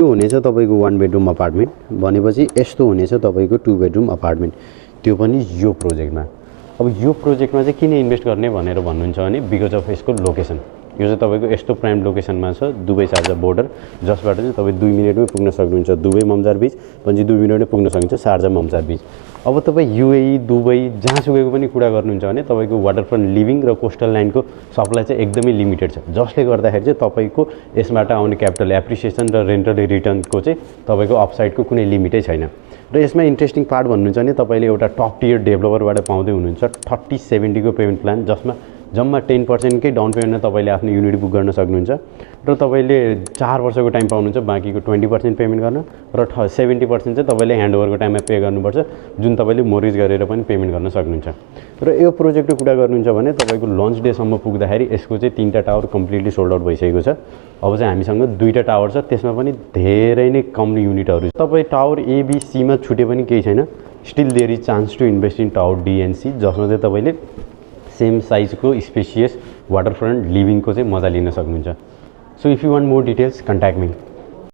यो हुनेछ तपाईको 1 बेडरुम अपार्टमेन्ट भनेपछि यस्तो हुनेछ तपाईको 2 बेडरुम अपार्टमेन्ट त्यो पनि यो प्रोजेक्टमा। अब यो प्रोजेक्टमा चाहिँ किन इन्भेस्ट गर्ने भनेर भन्नुहुन्छ भने बिकज अफ यसको लोकेसन। यो चाहिँ तपाईको यस्तो प्राइम लोकेसनमा छ दुबई शारजा बोर्डर जसबाट चाहिँ तपाईँ 2 मिनेटमै पुग्न सक्नुहुन्छ दुबई ममजार बीच पनि 2 मिनेटमै पुग्न सक्नुहुन्छ शारजा ममजार बीच। अब तपाईँ युएई दुबई जहाँसुकैको पनि कुरा गर्नुहुन्छ भने तपाईको वाटरफ्रन्ट लिभिङ र कोस्टल लाइनको सप्लाई चाहिँ एकदमै लिमिटेड छ जसले गर्दाखेरि चाहिँ तपाईको यसबाट आउने क्यापिटल एप्रिसिएसन र रेन्टल रिटर्नको चाहिँ तपाईको अपसाइडको कुनै लिमिटै छैन। र यसमा इन्ट्रेस्टिङ पार्ट भन्नुहुन्छ भने तपाईले एउटा टप टियर डेभलपरबाट पाउँदै हुनुहुन्छ 30-70 को पेमेन्ट प्लान जसमा जम्मा 10% कै डाउन पेमेन्टमा तपाईले आफ्नो युनिट बुक गर्न सक्नुहुन्छ र तपाईले 4 वर्षको टाइम पाउनुहुन्छ बाँकीको 20% पेमेन्ट गर्न र 70% चाहिँ तपाईले ह्यान्डओभरको टाइममा पे गर्नुपर्छ जुन तपाईले मोर्गेज गरेर पनि पेमेन्ट गर्न सक्नुहुन्छ। र यो प्रोजेक्टको कुरा गर्नुहुन्छ भने तपाईको लन्च डे सम्म पुग्दाखेरि यसको चाहिँ 3टा टावर कम्प्लिटली सोल्ड आउट भइसकेको छ। अब चाहिँ हामीसँग 2टा टावर छ त्यसमा पनि धेरै नै कम युनिटहरु छ। तपाई टावर ए बी सी मा छुटे पनि केही छैन still there is chance to invest in tower D and C जसमा चाहिँ तपाईले सेम साइजको स्पेसियस वाटरफ्रन्ट लिभिङको चाहिँ मजा लिन सक्नुहुन्छ। So if you want more details contact me.